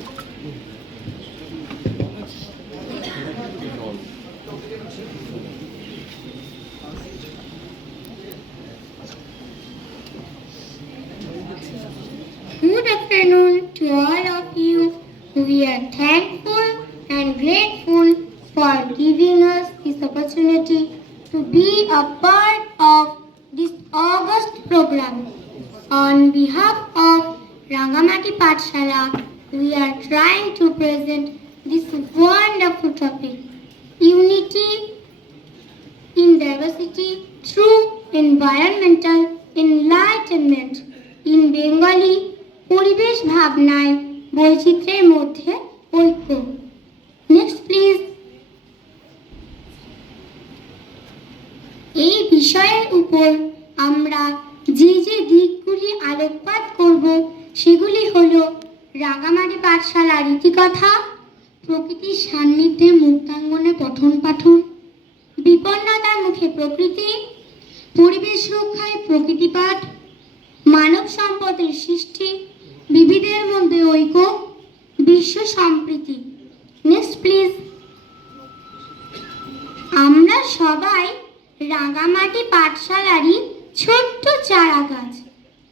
Good afternoon to all of you. We are thankful and grateful for giving us this opportunity to be a part of this August program. On behalf of Rangamati Pathshala, we are trying to present this wonderful topic, unity in diversity through environmental enlightenment. In Bengali, পরিবেশ ভাবনায় বৈচিত্র্যের মধ্যে ঐক্য। Next please. এই বিষয়ের উপর আমরা যে যে দিকগুলি আলোকপাত করব সেগুলি হলো রাঙামাটি পাঠশালার রীতিকথা, প্রকৃতির সান্নিধ্যে মুক্তাঙ্গনে পঠন পাঠন, বিপন্নতার মুখে প্রকৃতি, পরিবেশ রক্ষায় প্রকৃতি পাঠ, মানব সম্পদের সৃষ্টি, বিবিধের মধ্যে ঐক্য, বিশ্ব সম্প্রীতি। Next please. আমরা সবাই রাঙামাটি পাঠশালারই ছোট্ট চারা গাছ।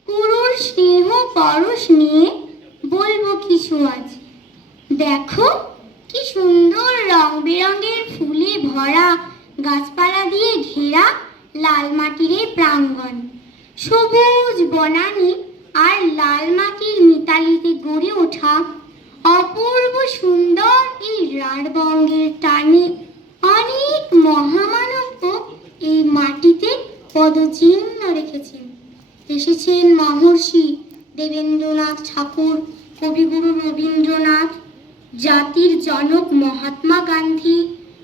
পুরুর স্নেহ পরশ নিয়ে বলবো কিছু আজ। দেখো কি সুন্দর রং বেরঙের ফুলে ভরা, গাছপালা দিয়ে ঘেরা লাল মাটির এই প্রাঙ্গণ। সবুজ বনানী আর লাল মাটির মিতালিতে গড়ে ওঠা অপূর্ব সুন্দর এই রাঢ়বঙ্গের টানে অনেক মহামানব এই মাটিতে পদচিহ্ন রেখেছেন। এসেছেন মহর্ষি দেবেন্দ্রনাথ ঠাকুর, কবিগুরু রবীন্দ্রনাথ, জাতির জনক মহাত্মা গান্ধী,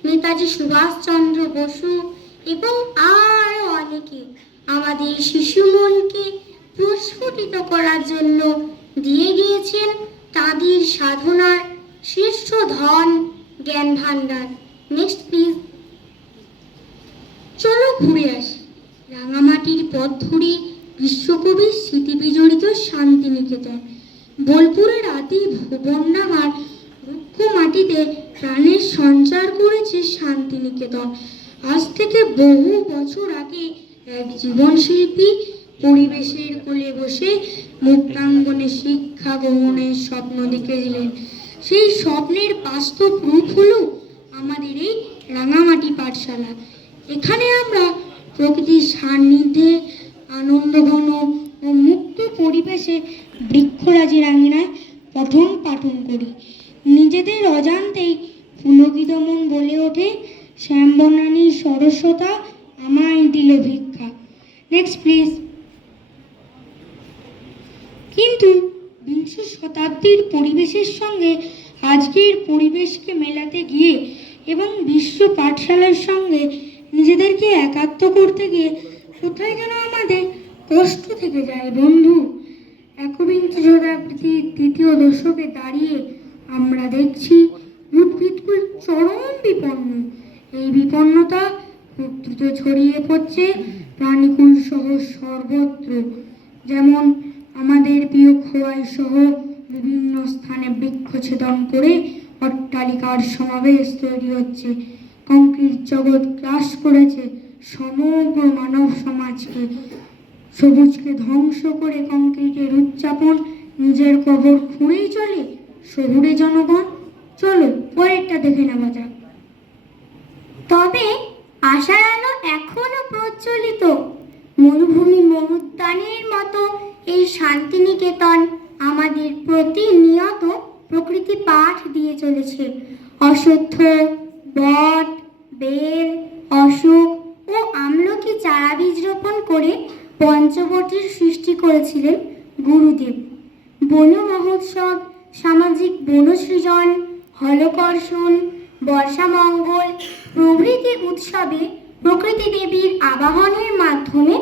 নেতাজি সুভাষচন্দ্র বসু এবং আরও অনেকে আমাদের শিশু মনকে প্রস্ফুটিত করার জন্য দিয়ে গিয়েছেন তাদের সাধনার শ্রেষ্ঠ ধন, জ্ঞান ভাণ্ডার। Next please. চলো ঘুরে আসি রাঙামাটির পথ ধরে বিশ্বকবির স্মৃতি বিজড়িত শান্তিনিকেতন। বোলপুরের আদি ভুবনডাঙ্গার রুক্ষ মাটিতে প্রাণের সঞ্চার করেছে শান্তিনিকেতন। আজ থেকে বহু বছর আগে এক জীবনশিল্পী পরিবেশের কোলে বসে মুক্তাঙ্গনে শিক্ষা গ্রহণের স্বপ্ন দেখেছিলেন। সেই স্বপ্নের বাস্তব রূপ হলো আমাদের এই রাঙামাটি পাঠশালা। এখানে আমরা প্রকৃতির সান্নিধ্যে আনন্দঘন ও মুক্ত পরিবেশে বৃক্ষরাজি রাঙিনায় পঠন পাঠন করি। নিজেদের অজান্তেই পুলকিত মন বলে ওঠে, শ্যামবনানীর সরস্বতা আমায় দিল ভিক্ষা। Next please. কিন্তু বিংশ শতাব্দীর পরিবেশের সঙ্গে আজকের পরিবেশকে মেলাতে গিয়ে এবং বিশ্ব পাঠশালার সঙ্গে নিজেদেরকে একাত্ম করতে গিয়ে কোথায় যেন আমাদের কষ্ট থেকে যায় বন্ধু। একবিংশ শতাব্দীর দ্বিতীয় দশকে দাঁড়িয়ে আমরা দেখছি উদ্ভিদকুল চরম বিপন্ন। এই বিপন্নতা খুব দ্রুত ছড়িয়ে পড়ছে প্রাণীকুল সহ সর্বত্র। যেমন আমাদের প্রিয় খোয়াই সহ বিভিন্ন স্থানে বৃক্ষছেদন করে অট্টালিকার সমাবেশ তৈরি হচ্ছে। কংক্রিট জগৎ গ্রাস করেছে সমগ্র মানব সমাজকে। সবুজকে ধ্বংস করে কংক্রিটের উচ্চাপন, নিজের কবর খুঁড়েই চলে শহুরে জনগণ। চলো পরেরটা দেখে নেওয়া যাক। তবে আশার আলো এখনো প্রজ্বলিত। মরুভূমি মরুদ্যানের মতো এই শান্তিনিকেতন আমাদের প্রতিনিয়ত প্রকৃতি পাঠ দিয়ে চলেছে। অশ্বত্থ, বট, বেল, অশোক ও আমলকি চারা বীজ রোপণ করে পঞ্চবটির সৃষ্টি করেছিলেন গুরুদেব। বন মহোৎসব, সামাজিক বনসৃজন, হলকর্ষণ, বর্ষামঙ্গল প্রভৃতি উৎসবে প্রকৃতি দেবীর আবাহনের মাধ্যমে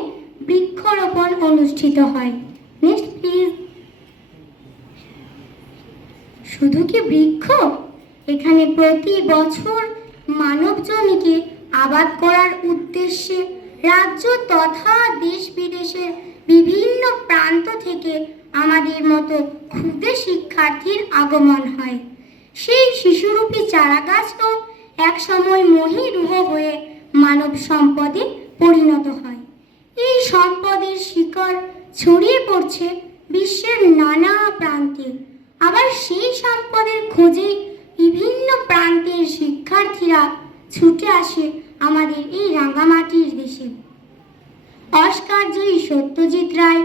বৃক্ষরোপণ অনুষ্ঠিত হয়। Next please. শুধু কি বৃক্ষ? এখানে প্রতি বছর মানব জমিকে আবাদ করার উদ্দেশ্যে রাজ্য তথা দেশ বিদেশের বিভিন্ন প্রান্ত থেকে আমাদের মতো ক্ষুদে শিক্ষার্থীর আগমন হয়। সেই শিশুরূপী চারাগাছও এক সময় মহীরুহ হয়ে মানব সম্পদে পরিণত হয়। এই সম্পদের শিকড় ছড়িয়ে পড়ছে বিশ্বের নানা প্রান্তে। আবার সেই সম্পদের খোঁজে বিভিন্ন প্রান্তের শিক্ষার্থীরা ছুটে আসে আমাদের এই রাঙামাটির দেশে। অস্কার জয়ী সত্যজিৎ রায়,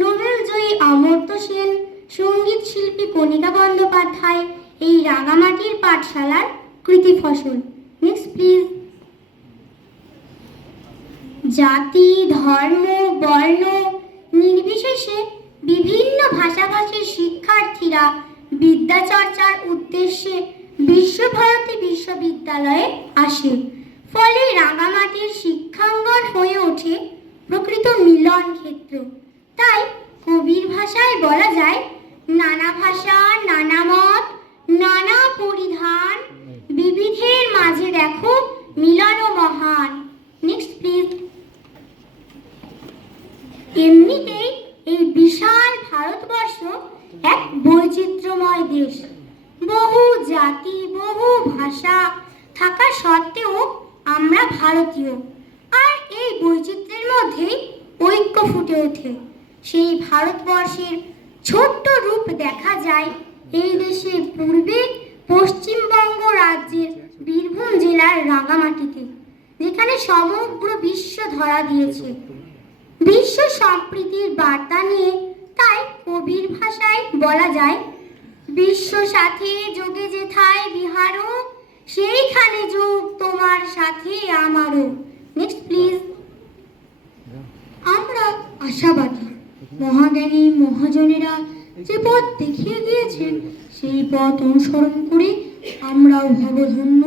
নোবেল জয়ী অমর্ত্য সেন, সঙ্গীত শিল্পী কণিকা বন্দ্যোপাধ্যায় এই রাঙামাটির পাঠশালার কৃতি ফসল। Next please. জাতি, ধর্ম, বর্ণ নির্বিশেষে বিভিন্ন ভাষাভাষীর শিক্ষার্থীরা বিদ্যাচর্চার উদ্দেশ্যে বিশ্বভারতী বিশ্ববিদ্যালয়ে আসে। ফলে রাঙামাটির শিক্ষাঙ্গন হয়ে ওঠে প্রকৃত মিলন ক্ষেত্র। তাই কবির ভাষায় বলা যায়, নানা ভাষা, নানা মত, নানা পরিধান, বিবিধের মাঝে দেখো মিলন মহান। Next please. এমনিতেই এই বিশাল ভারতবর্ষ এক বৈচিত্র্যময় দেশ। বহু জাতি, বহু ভাষা থাকা সত্ত্বেও আমরা ভারতীয়। আর এই বৈচিত্র্যের মধ্যেই ঐক্য ফুটে ওঠে। সেই ভারতবর্ষের ছোট্ট রূপ দেখা যায় এই দেশের পূর্বে পশ্চিমবঙ্গ রাজ্যের বীরভূম জেলার রাঙামাটিতে, যেখানে সমগ্র বিশ্ব ধরা দিয়েছে বিশ্ব সম্প্রীতির বার্তা নিয়ে। তাই কবির ভাষায় বলা যায়, বিশ্ব সাথে যোগে যেথায় বিহারও, সেইখানে যোগ তোমার সাথে আমারও। Next please. আমরা আশাবাদী মহাজ্ঞানী মহাজনেরা যে পথ দেখিয়ে গিয়েছেন, সেই পথ অনুসরণ করে আমরাও হব ধন্য,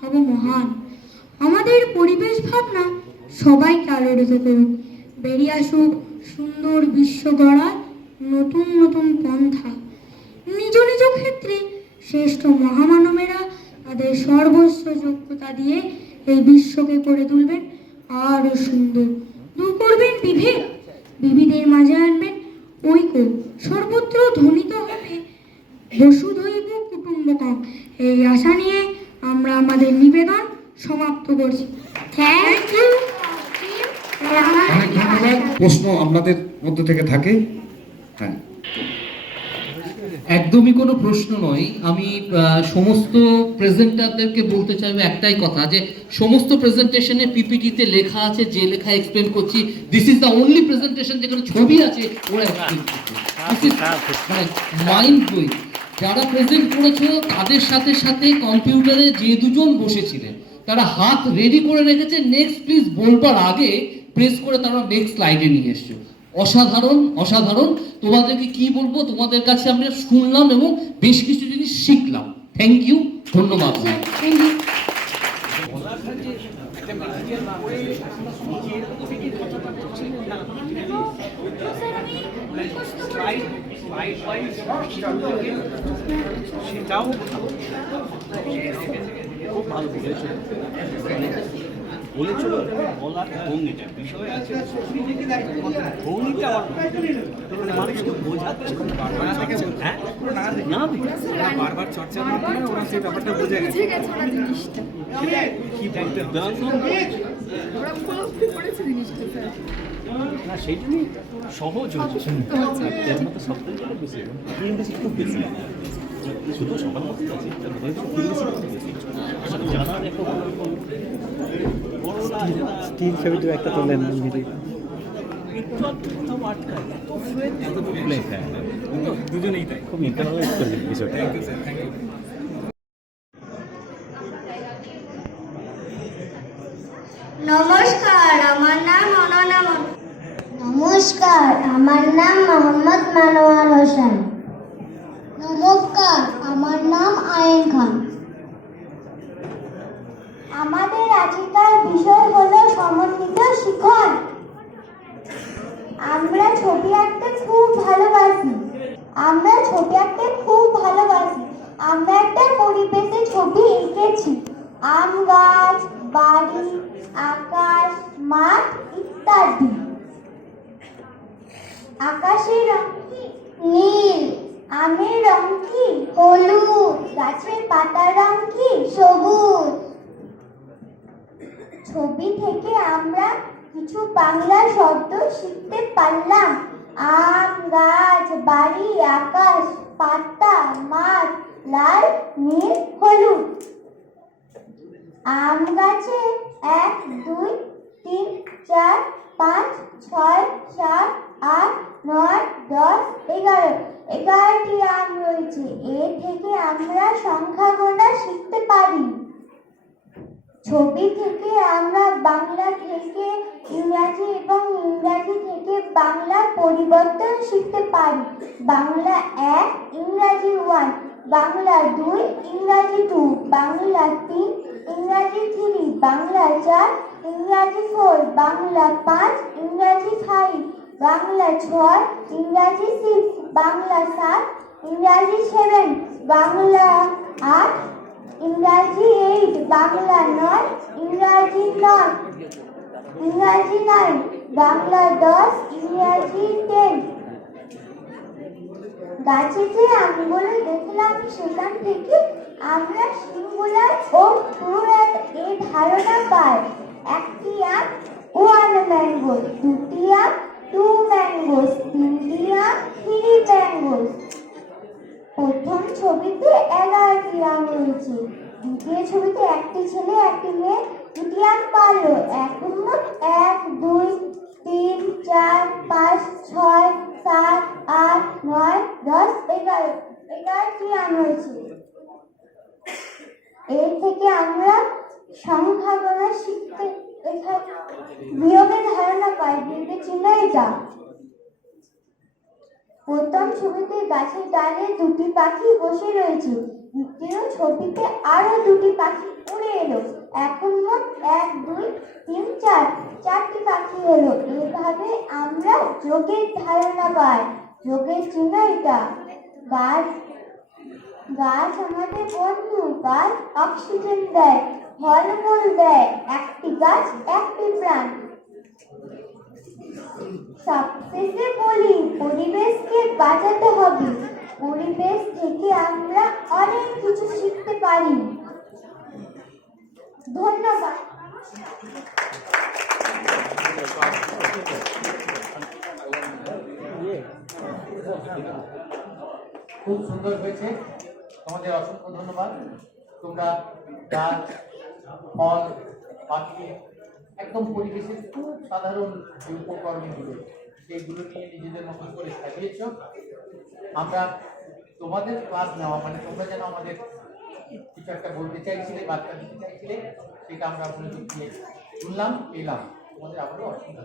হব মহান। আমাদের পরিবেশ ভাবনা সবাইকে আলোড়িত করুক। বেরিয়ে আসুক সুন্দর বিশ্ব গড়ার নতুন নতুন পন্থা। নিজ নিজ ক্ষেত্রে শ্রেষ্ঠ মহামানবেরা তাদের সর্বস্ব যোগ্যতা দিয়ে এই বিশ্বকে করে তুলবেন আরো সুন্দর। দূর করবেন বিভেদ, বিবিধের মাঝে আনবেন ঐক্য। সর্বত্র ধ্বনিত হবে বসুধৈব কুটুম্বকম। এই আশা নিয়ে আমরা আমাদের নিবেদন সমাপ্ত করছি। Thank you. অনেক ধন্যবাদ। প্রশ্ন আপনাদের মধ্য থেকে থাকে? হ্যাঁ, একদমই কোনো প্রশ্ন নয়। আমি সমস্ত প্রেজেন্টারদেরকে বলতে চাইবো একটাই কথা, যে সমস্ত প্রেজেন্টেশনে পিপিটিতে লেখা আছে, যে লেখা এক্সপ্লেন করছি, this is the only presentation যেখানে ছবি আছে ওরা এক্সপ্লেন করছে। মানে মাইন্ড ব্লোয়িং। যারা প্রেজেন্ট করেছো তাদের সাথে সাথে কম্পিউটারে যে দুজন বসেছিলেন তারা হাত রেডি করে রেখেছে, নেক্সট প্লিজ বলবার আগে প্রেস করে তারা নেক্সট স্লাইডে নিয়ে এসছো। অসাধারণ, অসাধারণ। তোমাদেরকে কি বলবো, তোমাদের কাছে আমরা শুনলাম এবং বেশ কিছু জিনিস শিখলাম। থ্যাংক ইউ, ধন্যবাদ। সেটাও খুব ভালো বলেছো, বলার ভঙ্গিটা বিষয় আছে, ভঙ্গিটা আমার মানুষকে বোঝাচ্ছে। হ্যাঁ, বারবার চর্চা করতে ওরা সেই ব্যাপারটা বুঝে গেছে কি বলতে না, সেইটাই সহজ হচ্ছে। এর মধ্যে সবথেকে বেশি ইংরেজি খুব বেশি, শুধু সবার মধ্যে আছে, জানার একটা স্টিল ছবিটা একটা তোলেন দুজনেই তাই, খুব ইন্টারনালাইজ করলেন বিষয়টা। নমস্কার, আমার নাম অনন্যা। নমস্কার, আমার নাম মোহাম্মদ মানোয়ার হোসেন। নমস্কার, আমার নাম আয়েন খান। আমাদের আজকের বিষয় হলো সমন্বিত শিখন। আমরা ছবি আঁকতে খুব ভালোবাসি। আমরা একটা পরিবেশে ছবি এঁকেছি। আম গাছ, বাড়ি, আকাশ, মাঠ ইত্যাদি। আকাশের রং কি? আমের রং কি? হলুদ। গাছের পাতার রং কি? সবুজ। ছবি থেকে আমরা কিছু বাংলা শব্দ শিখতে পারলাম। আম গাছ, বাড়ি, আকাশ, পাতা, মাঠ, লাল, নীল, হলুদ। আম গাছে 1 2 3 4 5 6 7 8 9 10 11 11টি আম রয়েছে। এ থেকে আমরা সংখ্যা গোনা শিখতে পারি। ছবি থেকে আমরা বাংলা থেকে ইংরাজি এবং ইংরাজি থেকে বাংলা পরিবর্তন শিখতে পারি। বাংলা 1, ইংরাজি 1, বাংলা 2, ইংরাজি 2, বাংলা 3, ইংরাজি 3, বাংলা 4, ইংরাজি 4, বাংলা 5, ইংরাজি 5, বাংলা 6, ইংরাজি 6, বাংলা 7, ইংরাজি 7, বাংলা 8, ইংরাজি 8, বাংলা 9, ইংরাজি 9, ইংরাজি 9, বাংলা 10, ইংরাজি 10। গাছে যে আমগুলো দেখলাম সেখান থেকে আমরা সিঙ্গুলার ও প্লুরাল এর ধারণা পাই। একটি আম 1 ম্যাঙ্গো, দুটি আম 2 ম্যাঙ্গোস, তিনটি আম 3 ম্যাঙ্গোস। প্রথম ছবিতে 11টি আম রয়েছে। দ্বিতীয় ছবিতে একটি ছেলে একটি মেয়ে দুটি আম পারলো। এখন মোট 1 2 3 4 5 6 7 8 9 10 11 11টি আম রয়েছে। এর থেকে আমরা সংখ্যা গণনা শিখতে বিয়োগের ধারণা পাই। বিয়োগের চিহ্ন এটা। প্রথম ছবিতে গাছের ডালে দুটি পাখি বসে রয়েছে। দ্বিতীয় ছবিতে আরো দুটি পাখি উড়ে এলো। এখন মোট 1 2 3 4 4টি পাখি এলো। এইভাবে আমরা যোগের ধারণা পাই। যোগের চিহ্ন এটা। গাছ আমাদের বন্ধু। গাছ অক্সিজেন দেয়, ফলমূল দেয়। একটি গাছ একটি প্রাণ। সবশেষে বলি, পরিবেশকে বাঁচাতে হবে। পরিবেশ থেকে আমরা অনেক কিছু শিখতে পারি। ধন্যবাদ। খুব সুন্দর হয়েছে, তোমাদের অসংখ্য ধন্যবাদ। তোমরা গাছ, ফল, পাখি, একদম পরিবেশের খুব সাধারণ যে উপকরণগুলো সেইগুলো নিয়ে নিজেদের মতন করে সাজিয়েছ। আমরা তোমাদের ক্লাস নেওয়া মানে তোমরা যেন আমাদের কিছু একটা বলতে চাইছিলে, বার্তা দিতে চাইছিলে, সেটা আমরা মনোযোগ দিয়ে শুনলাম, এলাম। তোমাদের আবারও অসংখ্য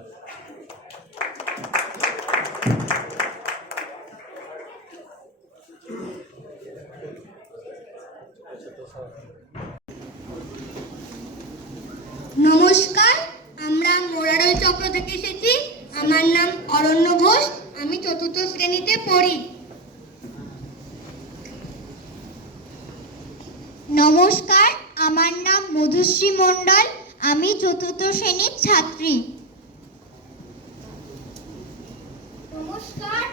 নমস্কার, আমরা মোরারই চক্র থেকে এসেছি। আমার নাম অরণ্য ঘোষ, আমি 4র্থ শ্রেণীতে পড়ি। নমস্কার, আমার নাম মধুশ্রী মণ্ডল, আমি 4র্থ শ্রেণীর ছাত্রী। নমস্কার,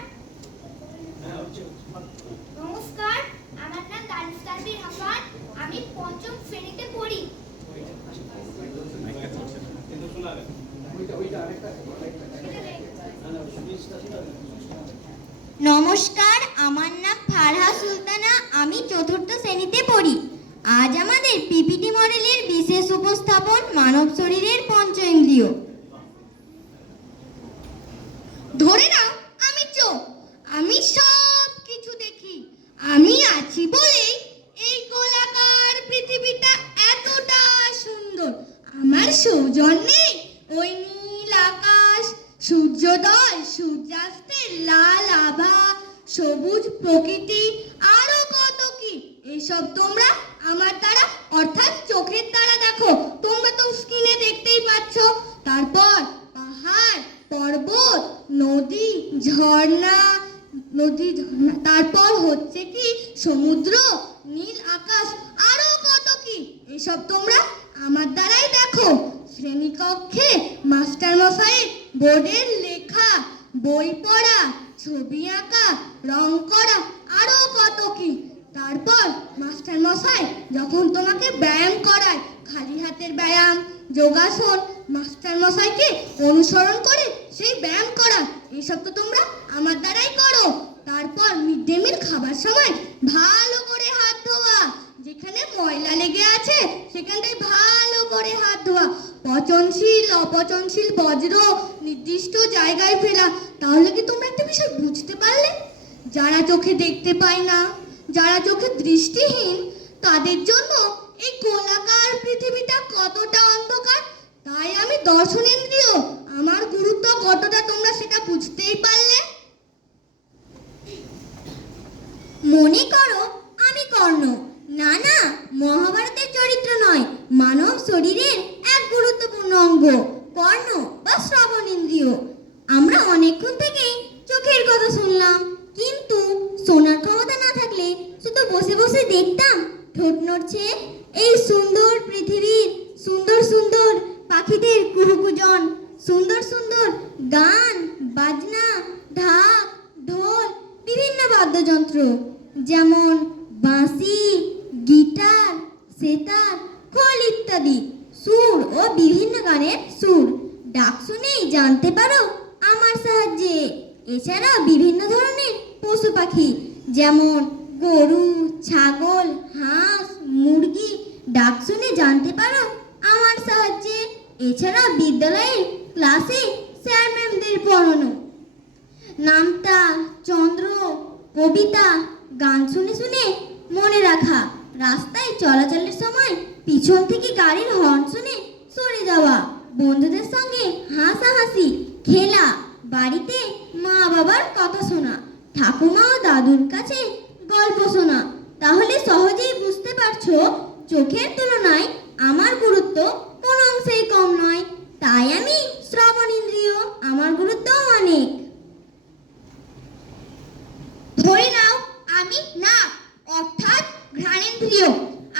আমার নাম দানিশ তানভীর হাসান, আমি 5ম শ্রেণীতে পড়ি। নমস্কার, আমার নাম ফারহা সুলতানা, আমি 4র্থ শ্রেণীতে পড়ি। আজ আমাদের পিপিটি মডেলের বিশেষ উপস্থাপন মানব শরীরের পঞ্চেন্দ্রিয়। ধরে নাও আমি চোখ, আমি সব কিছু দেখি। আমি আছি বলেই এই গোলাকার পৃথিবীটা এতটা সুন্দর। আমার সৌজন্যে ওই নীল আকাশ, সূর্যোদয়, সূর্যাস্তের লাল আভা, সবুজ প্রকৃতি, আরো কত কি। এইসব তোমরা আমার দ্বারা অর্থাৎ চোখের দ্বারা দেখো। তোমরা তো স্ক্রিনে দেখতেই পাচ্ছ। তারপর পাহাড়, পর্বত, নদী, ঝর্ণা, তারপর হচ্ছে কি সমুদ্র, নীল আকাশ, আরো কত কি। এসব তোমরা আমার দ্বারাই দেখো। শ্রেণীকক্ষে মাস্টার মশাইয়ের বোর্ডের লেখা, বই পড়া, ছবি আঁকা, রং করা, আরো তারপর মাস্টার মশাই যখন তোমাকে ব্যায়াম করায়, খালি হাতের ব্যায়াম, যোগাসন, মাস্টার মশাইকে অনুসরণ করে সেই ব্যায়াম করা, এইসব তো তোমরা আমার দ্বারাই করো। তারপর মিড ডে মিল খাবার সময় ভালো করে হাত ধোয়া, যেখানে ময়লা লেগে আছে সেখানটায় ভালো করে হাত ধোয়া, পচনশীল অপচনশীল বজ্র নির্দিষ্ট জায়গায় ফেলা। তাহলে কি তোমরা একটা বিষয় বুঝতে পারলে? যারা চোখে দেখতে পায় না, যারা চোখে দৃষ্টিহীন, তাদের জন্য এই গোলাকার পৃথিবীটা কতটা অন্ধকার। তাই আমি দর্শনেন্দ্রিয়, আমার গুরুত্ব কতটা তোমরা সেটা বুঝতেই পারলে। মনে করো আমি কর্ণ। না না, মহাভারতের চরিত্র নয়, মানব শরীরের এক গুরুত্বপূর্ণ অঙ্গ কর্ণ বা শ্রবণেন্দ্রিয়। আমরা অনেকক্ষণ থেকে চোখের কথা শুনলাম, কিন্তু শোনার ক্ষমতা না থাকলে শুধু বসে বসে দেখতাম ঠোঁট নড়ছে এই সুন্দর পৃথিবীর সুন্দর সুন্দর পাখিদের কুহুকুজন, সুন্দর সুন্দর গান বাজনা, ঢাক ঢোল, বিভিন্ন বাদ্যযন্ত্র যেমন বাঁশি, গিটার, সেতার, খোল ইত্যাদি, সুর ও বিভিন্ন গানের সুর। ডাক শুনেই জানতে পারো আমার সাহায্যে। এছাড়া বিভিন্ন ধরনের পশু পাখি যেমন গরু, ছাগল, হাঁস, মুরগি, ডাক শুনে জানতে পারো আমার সাহায্যে। এছাড়া বিদ্যালয়ের ক্লাসে স্যার ম্যামদের পড়ানো নামতা, চন্দ্র, কবিতা, গান শুনে শুনে মনে রাখা, রাস্তায় চলাচলের সময় পিছন থেকে গাড়ির হর্ন শুনে সরে যাওয়া, বন্ধুদের সঙ্গে হাসাহাসি, খেলা, বাড়িতে মা বাবার কথা শোনা, ঠাকুমা ও দাদুর কাছে গল্প শোনা। তাহলে সহজেই বুঝতে পারছো চোখের তুলনায় আমার গুরুত্ব কোনো অংশেই কম নয়। তাই আমি শ্রবণেন্দ্রিয়, আমার গুরুত্বও অনেক। ধরে নাও আমি নাক অর্থাৎ ঘ্রাণেন্দ্রিয়।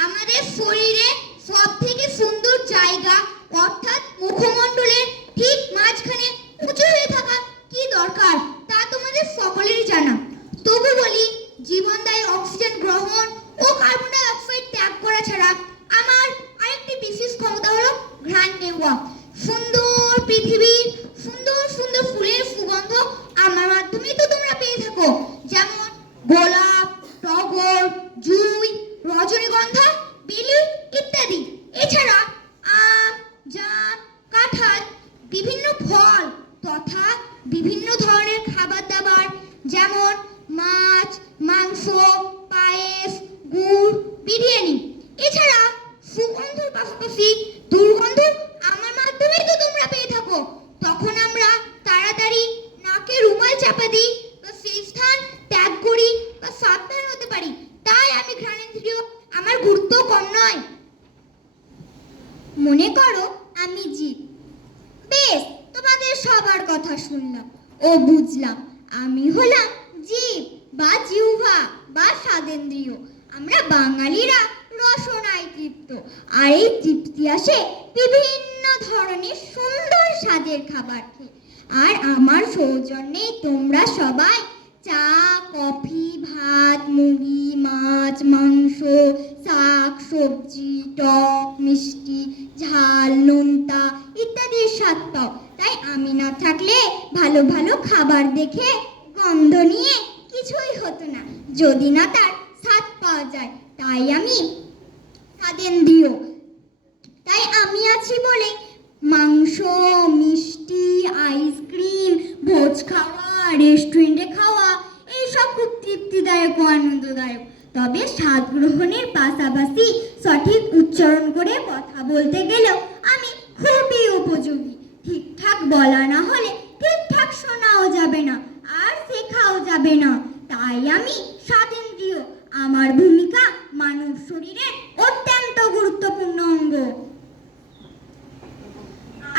আমাদের শরীরে সব থেকে সুন্দর জায়গা অর্থাৎ মুখমণ্ডলের ঠিক মাঝখানে উঁচু হয়ে থাকা কি দরকার তা তোমাদের সকলেরই জানা। তবু বলি, জীবনদায়ী অক্সিজেন গ্রহণ ও কার্বন ডাই অক্সাইড ত্যাগ করা ছাড়া আমার আরেকটি বিশেষ ক্ষমতা হলো ঘ্রাণ নেওয়া। সুন্দর পৃথিবীর সুন্দর সুন্দর ফুলের সুগন্ধ আমার মাধ্যমেই তো তোমরা পেয়ে থাকো, যেমন গোলাপ, টগর, জুঁই, রজনীগন্ধা, বেলি ইত্যাদি। এছাড়া আম, জাম, কাঁঠাল, বিভিন্ন ফল তথা বিভিন্ন ধরনের খাবার দাবার যেমন মাছ, মাংস, পায়েস, গুড়, বিরিয়ানি। এছাড়া সুগন্ধর পাশাপাশি দুর্গন্ধ আমার মাধ্যমেই তো তোমরা পেয়ে থাকো। তখন আমরা তাড়াতাড়ি নাকে রুমাল চাপা দিই বা সেই স্থান ত্যাগ করি বা সাবধান হতে পারি। তাই আমি ঘ্রাণেন্দ্রিয়, আমার গুরুত্ব কম নয়। মনে করো আমি জীব। বেশ, তোমাদের সবার কথা শুনলাম ও বুঝলাম আমি হলাম জীব বা জিহ্বা বা স্বাদেন্দ্রিয়। আমরা বাঙালিরা রসনায় তৃপ্ত, আর এই তৃপ্তি আসে বিভিন্ন ধরনের সুন্দর স্বাদের খাবার খেয়ে। আর আমার সৌজন্যে তোমরা সবাই চা, কফি, ভাত, মুড়ি, মাছ, মাংস, শাক, সবজি, টক, মিষ্টি, ঝাল, নোনতা ইত্যাদির স্বাদ পাও। তাই আমি না থাকলে ভালো ভালো খাবার দেখে গন্ধ নিয়ে কিছুই হতো না, যদি না তার স্বাদ পাওয়া যায়। তাই আমি স্বাদেন্দ্রিয়। তাই আমি আছি বলে মাংস, মিষ্টি, আইসক্রিম, ভোজ খাওয়া, রেস্টুরেন্টে খাওয়া এইসব খুব তৃপ্তিদায়ক ও আনন্দদায়ক। তবে স্বাদ গ্রহণের পাশাপাশি সঠিক উচ্চারণ করে কথা বলতে গেলেও আমি খুবই উপযোগী। ঠিকঠাক বলা না হলে ঠিকঠাক শোনাও যাবে না আর শেখাও যাবে না। তাই আমি স্বাদেন্দ্রিয়, আমার ভূমিকা মানব শরীরের অত্যন্ত গুরুত্বপূর্ণ অঙ্গ।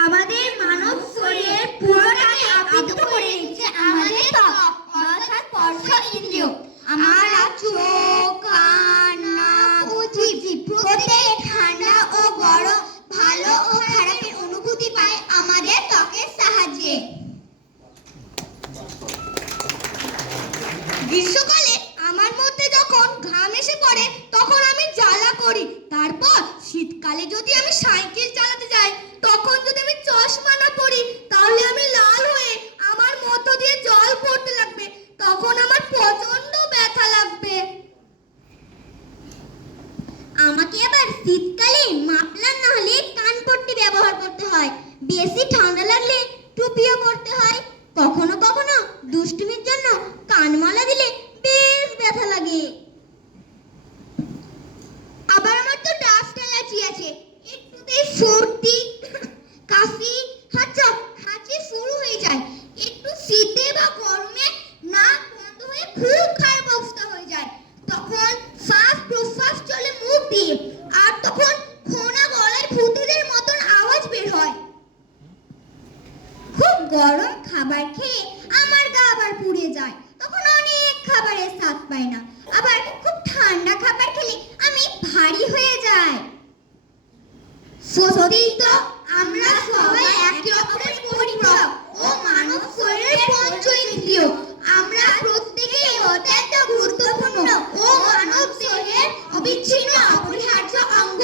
আমাদের মানব শরীরের পুরোটাই আবৃত করে রেখেছে আমাদের ত্বক অর্থাৎ স্পর্শ ইন্দ্রিয়। আমরা চোখ, কান, নাক ও জিভ প্রত্যেক ঠান্ডা ও গরম, ভালো ও খারাপের অনুভূতি পায় আমাদের ত্বকের সাহায্যে। গ্রীষ্মকালে আমার না, আবার খুব ঠান্ডা খাবার খেলে আমি ভারী হয়ে যাই। সত্যিই তো আমরা সবাই একে অপরের পরিপূরক ও মানব শরীরের পঞ্চ ইন্দ্রিয়। আমরা প্রত্যেকেই অত্যন্ত গুরুত্বপূর্ণ ও মানব দেহের অবিচ্ছিন্ন অপরিহার্য অঙ্গ।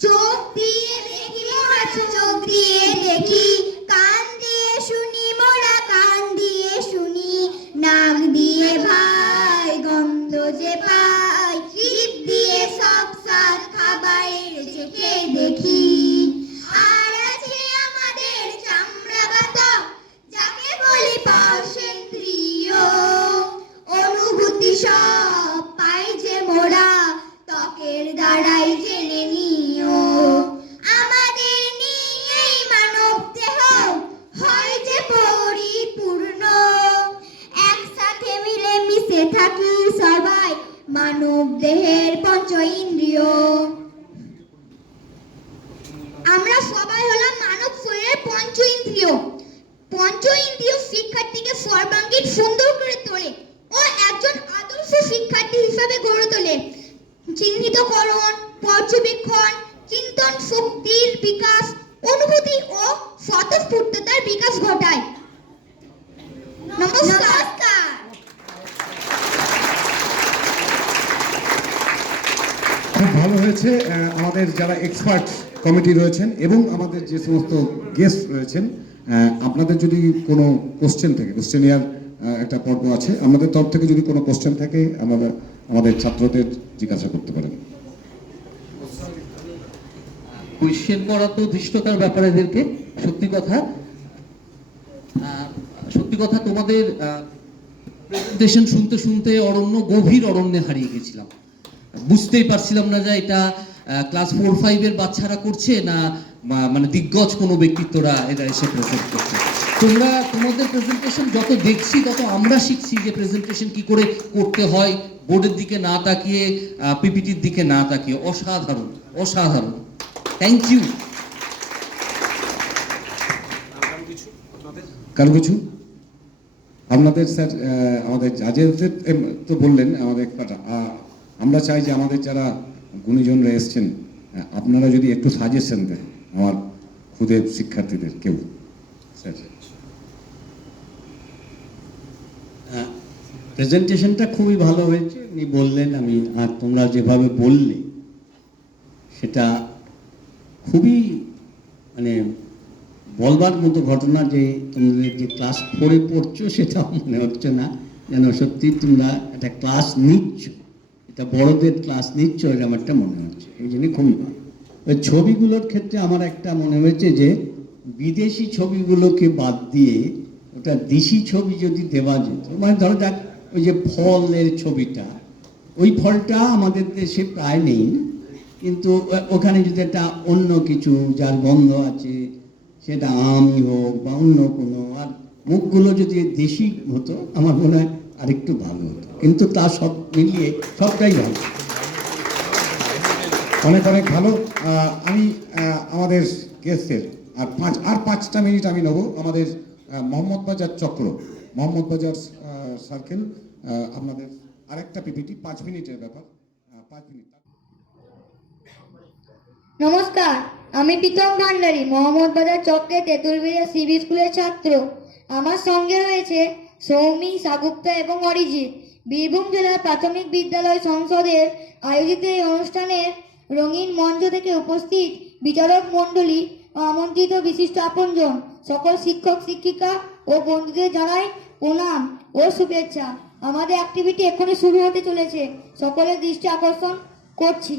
চোখ দিয়ে দেখি মোরা চোখ দিয়ে দেখি, কান দিয়ে শুনি মোরা কান দিয়ে শুনি, নাক দিয়ে ভাই গন্ধ যে পাই, জিভ দিয়ে সব স্বাদ খাবারের চেখে দেখি। আর আছে আমাদের চামড়া বা ত্বক, যাকে বলি স্পর্শেন্দ্রিয়। অনুভূতি সব পাই যে মোরা ত্বকের দ্বারাই জেনে নিও। আমাদের নিয়েই মানব দেহ হয় যে পরিপূর্ণ। একসাথে মিলে মিশে থাকি সবাই মানব দেহের পঞ্চ ইন্দ্রিয়। আমরা সবাই হলাম মানব শরীরের পঞ্চ ইন্দ্রিয়। পঞ্চ ইন্দ্রিয় শিক্ষার্থীকে সর্বাঙ্গীন সুন্দর করে তোলে ও একজন আদর্শ শিক্ষার্থী হিসাবে গড়ে তোলে। চিহ্নিতকরণ, পর্যবেক্ষণ, চিন্তন শক্তির বিকাশ, অনুভূতি ও স্বতঃস্ফূর্ততার বিকাশ ঘটায়। নমস্কার। খুব ভালো হয়েছে। আমাদের যারা এক্সপার্ট কমিটি রয়েছেন এবং আমাদের যে সমস্ত গেস্ট রয়েছেন, আপনাদের যদি কোনো কোশ্চেন থাকে, কোশ্চেনিয়ার একটা পর্ব আছে, আমাদের তরফ থেকে যদি কোনো কোশ্চেন থাকে আমাদের ছাত্রদের জিজ্ঞাসা করতে পারেন। কোয়েশ্চেন করা তো ধৃষ্টতার ব্যাপার এদেরকে। সত্যি কথা তোমাদের প্রেজেন্টেশন শুনতে শুনতে গভীর অরণ্যে হারিয়ে গেছিলাম। বুঝতেই পারছিলাম না যে এটা ক্লাস 4-5 বাচ্চারা করছে না মানে দিগ্গজ কোনো ব্যক্তিত্বরা এরা এসে প্রেজেন্ট করছে। তোমাদের প্রেজেন্টেশন যত দেখছি তত আমরা শিখছি যে প্রেজেন্টেশন কি করে করতে হয়, বোর্ডের দিকে না তাকিয়ে, পিপিটির দিকে না তাকিয়ে। অসাধারণ অসাধারণ, থ্যাংক ইউ। কারো কিছু আপনাদের স্যার, আমাদের জাজের তো বললেন আমাদের আমরা চাই যে আমাদের যারা গুণীজনরা এসছেন, আপনারা যদি একটু সাজেশন দেন আমার খুদের শিক্ষার্থীদের কেউ। স্যার, প্রেজেন্টেশনটা খুবই ভালো হয়েছে, উনি বললেন। আর তোমরা যেভাবে বললে সেটা খুবই মানে বলবার মতো ঘটনা যে তোমাদের যে ক্লাস 4-এ পড়ছো সেটা মনে হচ্ছে না, যেন সত্যি তোমরা একটা ক্লাস নিচ্ছ, এটা বড়দের ক্লাস নিচ্ছ, এরকম একটা মনে হচ্ছে। এই জন্য খুবই ভালো। ওই ছবিগুলোর ক্ষেত্রে আমার একটা মনে হয়েছে যে বিদেশি ছবিগুলোকে বাদ দিয়ে ওটা দেশি ছবি যদি দেওয়া যেত, মানে ধরো যাক ওই যে ফলের ছবিটা, ওই ফলটা আমাদের দেশে প্রায় নেই, কিন্তু ওখানে যদি একটা অন্য কিছু যার গন্ধ আছে, সেটা আমই হোক বা অন্য কোনো, আর মুখগুলো যদি দেশি হতো আমার মনে হয় আরেকটু ভালো হতো। কিন্তু তা সব মিলিয়ে সবটাই ভালো, অনেক অনেক ভালো। আমি আমাদের গেস্টের আর 5টা মিনিট আমি নেব। আমাদের মোহাম্মদ বাজার চক্র, মোহাম্মদ বাজার সার্কেল, আপনাদের আরেকটা পিপিটি 5 মিনিটের ব্যাপার, 5 মিনিট। নমস্কার, আমি প্রীতম ভান্ডারী, মোহাম্মদ বাজার চক্রে তেঁতুলবিড়িয়া সিবি স্কুলের ছাত্র। আমার সঙ্গে রয়েছে সৌমি, সাগুপ্তা এবং অরিজিৎ। বীরভূম জেলার প্রাথমিক বিদ্যালয় সংসদের আয়োজিত এই অনুষ্ঠানের রঙিন মঞ্চ থেকে উপস্থিত বিচারক মণ্ডলী ও আমন্ত্রিত বিশিষ্ট আপনজন, সকল শিক্ষক শিক্ষিকা ও বন্ধুদের জানাই প্রণাম ও শুভেচ্ছা। আমাদের অ্যাক্টিভিটি এখনই শুরু হতে চলেছে, সকলের দৃষ্টি আকর্ষণ করছি।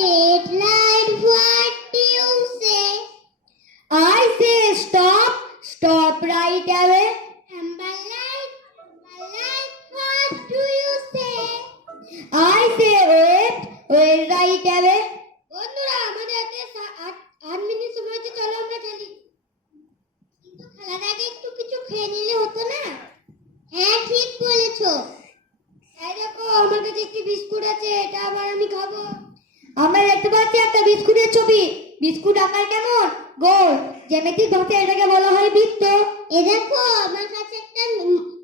Red light, what do you say? I say stop, stop right away. Amber light, what do you say? I say wait, wait right away. বন্ধুরা আমাদের হাতে 8 মিনিট সময় আছে, চলো আমরা খেলি। কিন্তু খেলার আগে একটু কিছু খেয়ে নিলে হতো না? হ্যাঁ ঠিক বলেছো। এই দেখো আমার কাছে একটি বিস্কুট আছে, এটা আবার আমি খাবো। আমরা দেখতে পাচ্ছি একটা বিস্কুটের ছবি। বিস্কুট আকার কেমন? গোল। জ্যামিতিক ভাষায় এটাকে বলা হয় বৃত্ত। এ দেখো আমার কাছে একটা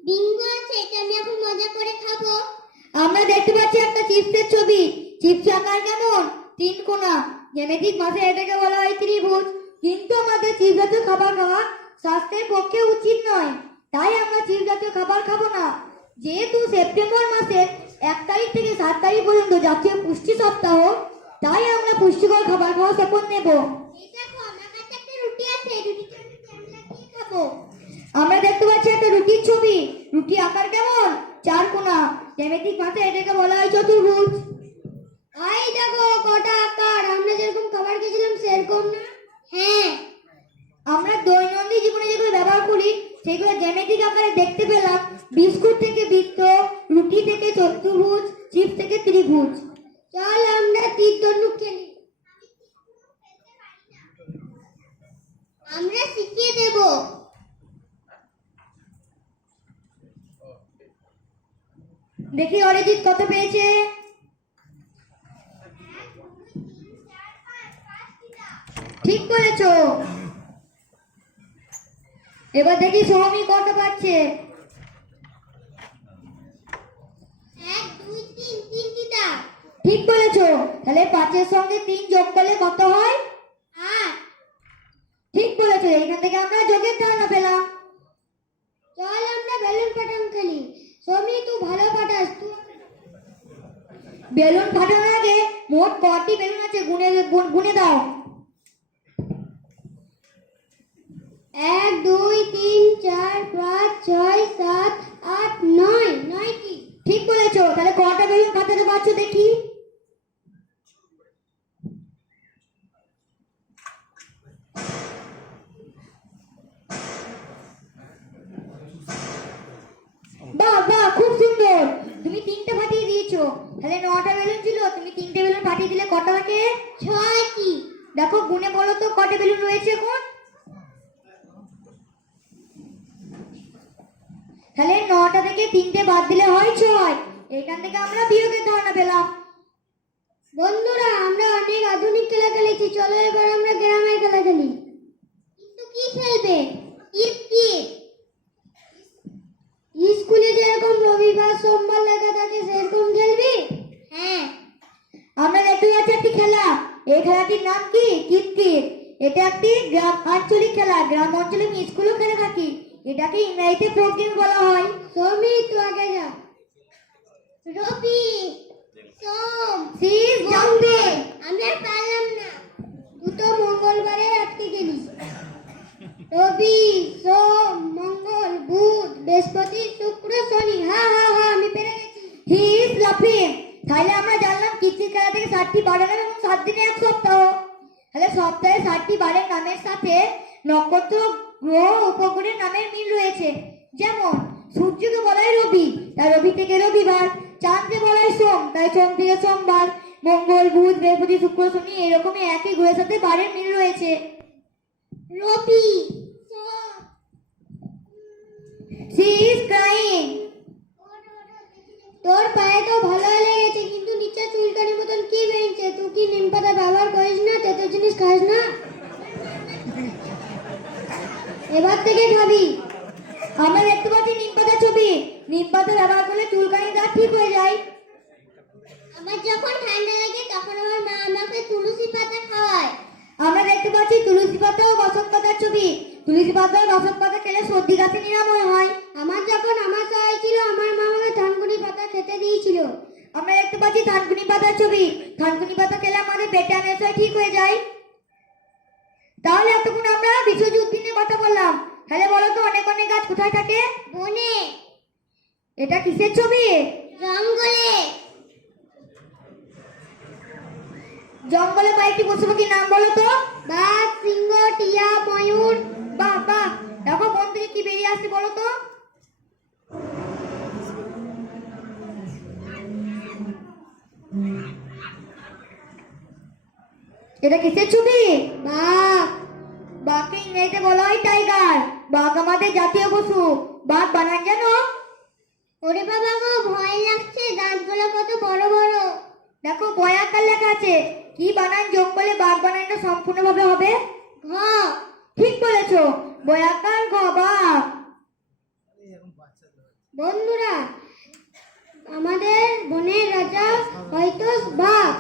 বিঙ্গো আছে, এটা আমি এখন মজা করে খাবো। আমরা দেখতে পাচ্ছি একটা চিপসের ছবি। চিপস আকার কেমন? 3 কোণা। জ্যামিতিক ভাষায় এটাকে বলা হয় ত্রিভুজ। কিন্তু আমাদের চিপস জাতীয় খাবার খাওয়া স্বাস্থ্যের পক্ষে উচিত নয়, তাই আমরা চিপস জাতীয় খাবার খাবো না। যেহেতু সেপ্টেম্বর মাসের 1 তারিখ থেকে 7 তারিখ পর্যন্ত জাতীয় পুষ্টি সপ্তাহ, তাই আমরা পুষ্টিকর খাবার খাওয়া শপথ নেব। আমরা দেখতে পাচ্ছি একটা রুটির ছবি। রুটি আকার কেমন? 4 কোণা। জ্যামিতিক ভাষায় এটাকে বলা হয় চতুর্ভুজ। এই দেখো কটা আকার, আমরা যেরকম খাবার খেয়েছিলাম সেরকম না? হ্যাঁ, আমরা দৈনন্দিন জীবনে যেগুলো ব্যবহার করি সেগুলো জ্যামিতিক আকারে দেখতে পেলাম। বিস্কুট থেকে বৃত্ত, রুটি থেকে চতুর্ভুজ, চিপস থেকে ত্রিভুজ। চল আমরা তীর ধনুক খেলি। আমরা শিখিয়ে দেব। দেখি অরিজিৎ কত পেয়েছে। ঠিক বলেছো। এবার দেখি সৌমি কত পাচ্ছে। 1 2 3 তিনটা। ঠিক বলেছো। তাহলে 5 এর সঙ্গে 3 যোগ করলে কত হয়? 8। ঠিক বলেছো। এইখান থেকে আমরা যোগের ধারণা পেলাম। চল আমরা বেলুন ফাটানো খেলি। সৌমি তুই ভালো ফাটাস। বেলুন ফাটানোর আগে মোট কটি বেলুন আছে গুনে দাও। 1 2 3 4 5 6 7 8 9 9টি। ঠিক বলেছো। তাহলে কটা বেলুন ফাটাতে পারছো দেখি? বাহ বাহ, খুব সুন্দর। তুমি 3টে ফাটিয়ে দিয়েছো। তাহলে 9টা বেলুন ছিল, তুমি 3টে বেলুন ফাটিয়ে দিলে কটা থাকে? 6টি। দেখো গুনে বলো তো কটা বেলুন রয়েছে এখন? তাহলে 9টা থেকে 3টে বাদ দিলে হয় 6। এখান থেকে আমরা বিয়োগের ধারণা পেলাম। বন্ধুরা আমরা অনেক আধুনিক খেলা খেলেছি, চলো এবার আমরা গ্রামের খেলা খেলি। কিন্তু কি খেলবে? স্কুলে যেরকম রবিবার সোমবার লেখা থাকে সেরকম খেলবি? হ্যাঁ। আমরা দেখতে পাচ্ছি একটি খেলা। এই খেলাটির নাম কি? কিতকিত। এটা একটি গ্রাম আঞ্চলিক খেলা। গ্রাম অঞ্চলে আমি স্কুলেও খেলে থাকি। এটাকে ইংরেজিতে ফোক গেম বলা হয়। সৌমি তুই আগে যা। রবি সোম সিজ জম্বে। আমি আর পারলাম না, তুই তো মঙ্গলবারে আটকে গেলি। রবি সোম মঙ্গল বুধ বৃহস্পতি শুক্র শনি। হ্যাঁ হ্যাঁ হ্যাঁ আমি পেরে গেছি। হি ইজ লাফিং। তাহলে আমরা জানলাম কিতকিত খেলা থেকে 7টি বারের নাম এবং 7 দিনে 1 সপ্তাহ। তাহলে সপ্তাহে 7টি বারের নামের সাথে নক্ষত্র গ্রহ উপগ্রহের নামের মিল রয়েছে। যেমন সূর্যকে বলা হয় রবি, তাই রবি থেকে রবিবার। চাঁদকে বলা হয় সোম, তাই সোম থেকে সোমবার। মঙ্গল বুধ বৃহস্পতি শুক্র শনি এরকমই একই গ্রহের সাথে বারের মিল রয়েছে। রবি she is crying. তোর পায়ে তো ভালো লেগেছে, কিন্তু নিচে চুলকানির মতন কি বেরিয়েছে? তুই কি নিম পাতা ব্যবহার করিস না? তেতো জিনিস খাস না? এবার থেকে খাবি। আমরা দেখতে পাচ্ছি নিম পাতা ছবি। নিম পাতা ব্যবহার করলে চুলকানি দাগ ঠিক হয়ে যায়। আমার যখন ঠান্ডা লাগে তখন আমার মা আমাকে তুলসী পাতা খাওয়ায়। আমরা দেখতে পাচ্ছি তুলসী পাতা ও বসন্ত পাতার ছবি। তুলসী পাতা ও বসন্ত পাতা খেলে সর্দি কাশি নিরাময় হয়। আমার যখন আমাশা হয়েছিল আমার মা আমাকে থানকুনি পাতা খেতে দিয়েছিল। আমরা দেখতে পাচ্ছি থানকুনি পাতার ছবি। থানকুনি পাতা খেলে আমাদের পেটে আমশা ঠিক হয়ে যায়। তাহলে এতক্ষণ আমরা বিশ্বজ উদ্ভিদের কথা বললাম। তাহলে বলো তো অনেক অনেক গাছ কোথায় থাকে? বনে। এটা কিসের ছবি? জঙ্গলে। জঙ্গলে কয়েকটি পশু পাখির নাম বলো তো? বাঘ, সিংহ, টিয়া, ময়ূর। বাহ বাহ, দেখো বন থেকে কি বেরিয়ে আসছে বলো তো? এটা কিসের ছবি? বাঘ। বাঘকে ইংরেজিতে বলা হয় টাইগার। বাঘ আমাদের জাতীয় পশু। বাঘ বানান জানো? ওরে বাবা গো, ভয় লাগছে, দাঁতগুলো কত বড় বড়। দেখো বই আকার লেখা আছে। কি বানান যোগ করলে বাঘ বানানটা সম্পূর্ণভাবে হবে? ঘ। ঠিক বলেছো, বই আকার ঘ, বাঘ। বন্ধুরা, আমাদের বনের রাজা হয়তো বাঘ।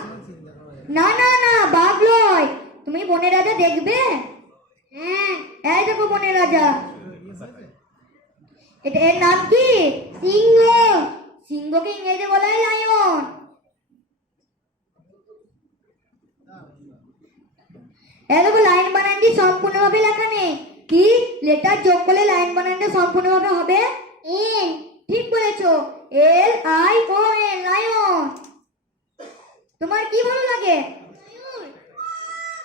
না না না, বাঘ নয়। তুমি বনের রাজা দেখবে? হ্যাঁ, এই দেখো বনের রাজা। এর নাম কি? সিংহ। সিংহকে ইংরেজিতে বলা হয় লায়ন। এই দেখো লাইন বানানটি সম্পূর্ণভাবে লেখা নেই। কি লেটার যোগ করলে লাইন বানানটা সম্পূর্ণভাবে হবে? এন। ঠিক বলেছো, LION, লায়ন। তোমার কি ভালো লাগে?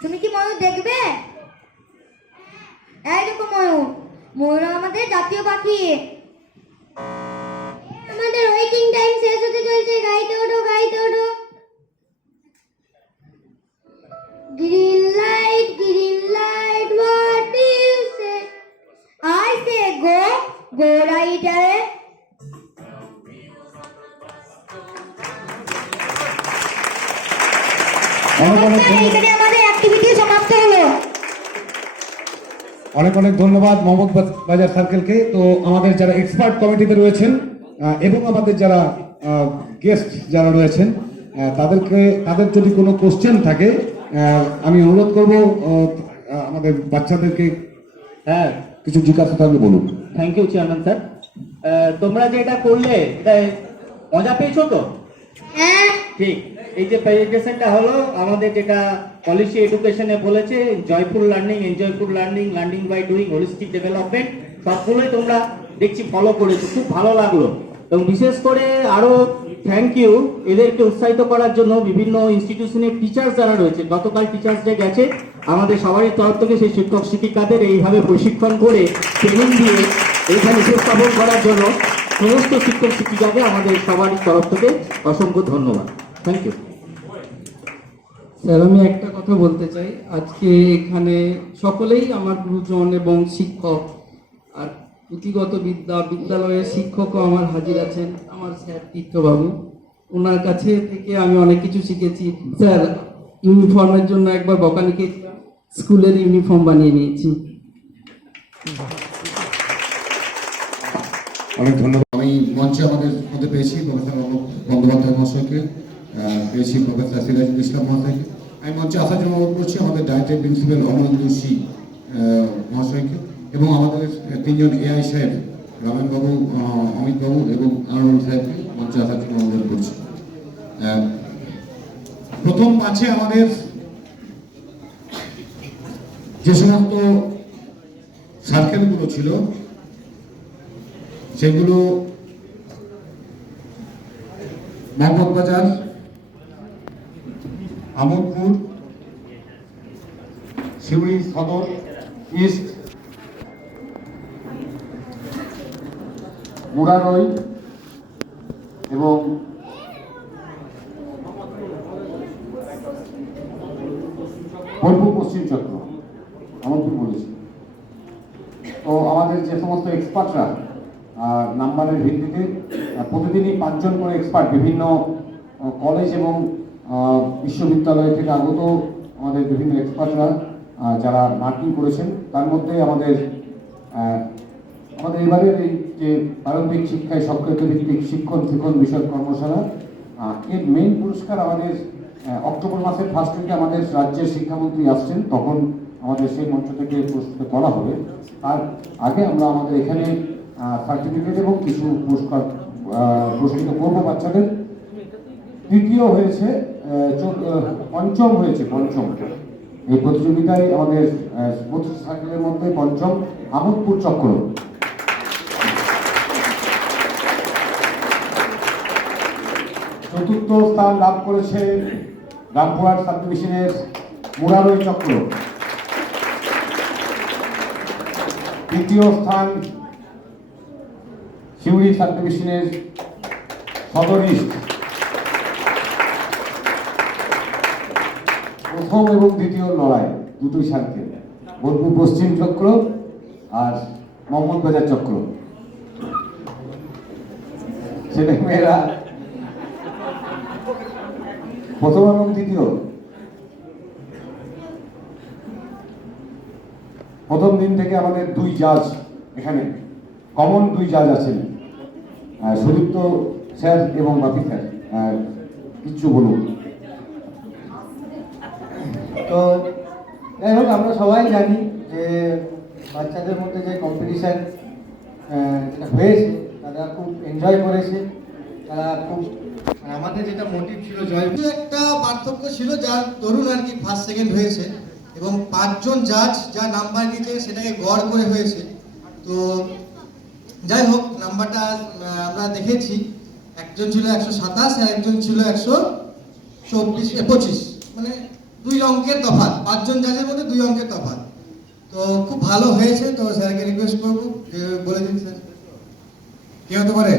তুমি কি ময়ূর দেখবে? এই দেখো ময়ূর। ময়ূর আমাদের জাতীয় পাখি। আমাদের ওয়েটিং টাইম শেষ হতে চলছে, গাইতে ওঠো, গাইতে ওঠো। Green light, what do you say? I say go, go right ahead. এইখানে আমাদের অ্যাক্টিভিটি সমাপ্ত হলো। অনেক অনেক ধন্যবাদ মোহাম্মদ বাজার সার্কেলকে। তো আমাদের যারা এক্সপার্ট কমিটিতে রয়েছেন এবং আমাদের যারা গেস্ট যারা রয়েছেন তাদের যদি কোনো কোশ্চেন থাকে আমি অনুরোধ করব আমাদের বাচ্চাদেরকে হ্যাঁ, কিছু জিজ্ঞাসা থাকলে বলুন। Thank you chairman sir. তোমরা যে এটা করলে, এটা মজা পেয়েছো তো? হ্যাঁ। ঠিক। এই যে প্রেজেন্টেশনটা হলো, আমাদের যেটা পলিসি এডুকেশনে বলেছে, joyful learning, enjoyful learning, learning by doing, holistic development, সবগুলোই তোমরা দেখছি ফলো করেছো। খুব ভালো লাগলো। এবং বিশেষ করে আরো থ্যাংক ইউ এদেরকে উৎসাহিত করার জন্য বিভিন্ন ইনস্টিটিউশনের টিচার্স যারা রয়েছে। গতকাল টিচার্স ডে গেছে, আমাদের সবারই তরফ থেকে সেই শিক্ষক শিক্ষিকাদের এইভাবে প্রশিক্ষণ করে ট্রেনিং দিয়ে এখানে উপস্থাপন করার জন্য সমস্ত শিক্ষক শিক্ষিকাকে আমাদের সবারই তরফ থেকে অসংখ্য ধন্যবাদ। Thank you sir. আমি একটা কথা বলতে চাই, আজকে এখানে সকলেই আমার গুরুজন এবং শিক্ষক, আর পুঁথিগত বিদ্যালয়ের শিক্ষকও আমার হাজির আছেন। আমার স্যার তীর্থবাবু, ওনার কাছে থেকে আমি অনেক কিছু শিখেছি। স্যার, ইউনিফর্মের জন্য একবার বকানিকে স্কুলের ইউনিফর্ম বানিয়ে নিয়েছি। অনেক ধন্যবাদ। আমি মঞ্চে আমাদের মধ্যে পেয়েছি প্রফেসর অলোক বন্দ্যোপাধ্যায় মহাশয়কে, পেয়েছি প্রফেসর সিরাজুল ইসলাম মহাশয়কে। আমি মঞ্চে আসার জন্য অনুরোধ করছি আমাদের ডায়েটের প্রিন্সিপাল অমরেন্দ্র সি মহাশয়কে এবং আমাদের তিনজন AI সাহেব, রামেনবাবু, অমিতবাবু এবং আনন্দ সাহেবকে মঞ্চে আসার জন্য অনুরোধ করছি। প্রথম পাঁচে আমাদের যে সমস্ত সার্কেলগুলো ছিল সেগুলো মোহাম্মদবাজার, আমোদপুর, শিউড়ি সদর ইস্ট, মুরারই এবং বোলপুর পশ্চিম চক্র, আমোদপুর বলেছি। তো আমাদের যে সমস্ত এক্সপার্টরা নাম্বারের ভিত্তিতে প্রতিদিনই 5 জন করে এক্সপার্ট বিভিন্ন কলেজ এবং বিশ্ববিদ্যালয় থেকে আগত আমাদের বিভিন্ন এক্সপার্টরা যারা মার্কিং করেছেন, তার মধ্যে আমাদের এবারের এই যে প্রারম্ভিক শিক্ষায় সক্রিয়তা ভিত্তিক শিক্ষণ বিষয়ক কর্মশালা, এর মেইন পুরস্কার আমাদের অক্টোবর মাসের ফার্স্ট উইকে আমাদের রাজ্যের শিক্ষামন্ত্রী আসছেন, তখন আমাদের সেই মঞ্চ থেকে পুরস্কৃত করা হবে। তার আগে আমরা আমাদের এখানে সার্টিফিকেট এবং কিছু পুরস্কার পুরস্কৃত করব বাচ্চাদের। তৃতীয় হয়েছে, পঞ্চম হয়েছে, পঞ্চম এই প্রতিযোগিতায় আমাদের 25 সার্কেলের মধ্যে পঞ্চম আমোদপুর চক্র। চতুর্থ স্থান লাভ করেছে রামপুরহাট সাব ডিভিশনের মুরারই চক্র। তৃতীয় স্থান শিউড়ি সাব ডিভিশনের সদর ইস্ট। প্রথম এবং দ্বিতীয় লড়াই দুটোই সার্কেল, বোলপুর পশ্চিম চক্র আর মোহাম্মদ বাজার চক্র। ছেলে মেয়েরা প্রথম এবং দ্বিতীয়, প্রথম দিন থেকে আমাদের দুই জাজ এখানে কমন দুই জাজ আছেন, সুদীপ্ত স্যার এবং বাপি স্যার। কিচ্ছু বলুন। তো যাই হোক, আমরা সবাই জানি যে বাচ্চাদের মধ্যে যে কম্পিটিশান যেটা হয়েছে তারা খুব এনজয় করেছে, তারা খুব আমাদের যেটা মোটিভ ছিল জয়, একটা পার্থক্য ছিল যার তরুণ আর কি ফার্স্ট সেকেন্ড হয়েছে, এবং 5 জন জাজ যা নাম্বার দিয়েছে সেটাকে গড় করে হয়েছে। তো যাই হোক, নাম্বারটা আমরা দেখেছি, একজন ছিল 127 আর একজন ছিল 125, মানে 2 অঙ্কের তফাৎ, 5 জন জাজের মধ্যে 2 অঙ্কের তফাৎ। তো খুব ভালো হয়েছে। তো স্যারকে রিকোয়েস্ট করবো যে বলে দিন স্যার কে হতে পারে?